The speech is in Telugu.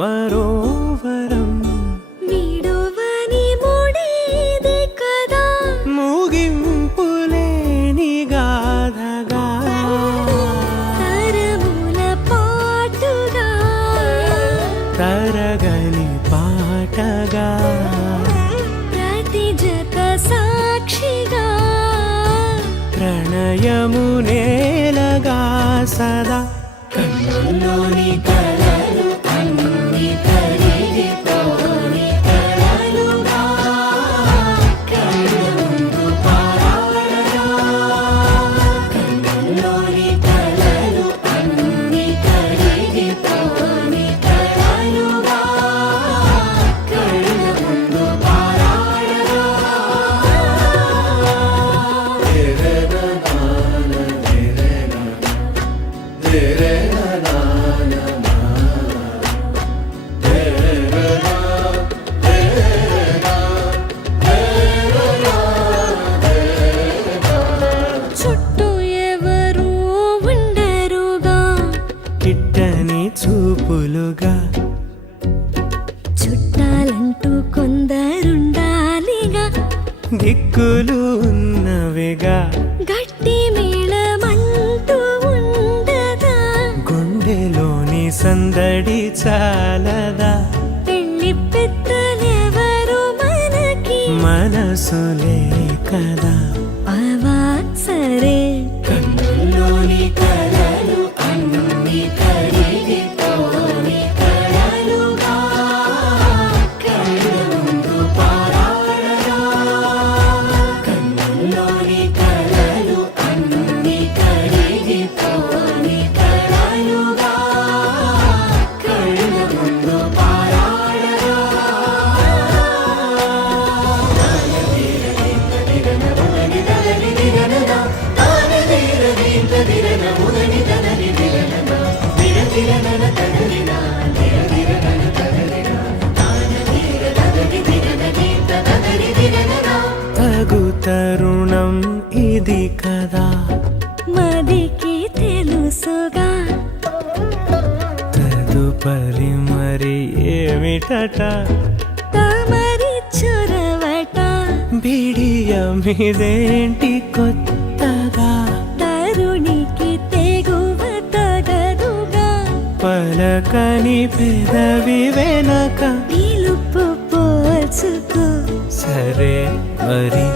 మరోవరం వీడువని ముడిది కదా ముగింపులేని గాథగా తరముల పాటుగా తరగని పాటగా ప్రతి జత సాక్షిగా ప్రణయము నేలగా సదా కన్నుల్లోని కలలు అన్ని కరిగిపోని కలలుగా కళ్ళ ముందు పారాడగా కన్నుల్లోని కలలు అన్ని కరిగిపోని కలలుగా కళ్ళ ముందు పారాడగా చుట్టూ ఎవరు ఉండరుగా కిట్టని చూపులుగా చుట్టాలంటూ కొందరుండాలిగా దిక్కులు ఉన్నవిగా గట్టి మేళమంటూ ఉండదా గుండెలోని సందడి చాలదా పెళ్లి పెద్దలెవరు మనకి మనసులే కదా అవా సరే కన్నుల్లోని కలలు అన్ని కరిగిపోని కలలుగా కళ్ళ ముందు పారాడగా కన్నుల్లోని కలలు అన్ని కరిగిపోని కలలుగా కళ్ళ ముందు పారాడగా తగు తరుణం ఇది కదా మదికి తెలుసుగా తదుపరి మరి ఏమిటట తమరి చొరవట బిడియమిదేంటి కొత్తగా తరుణికి తెగువ తగదుగా పలకని పెదవి వెనక పిలుపు పోల్చుకో సరే మరి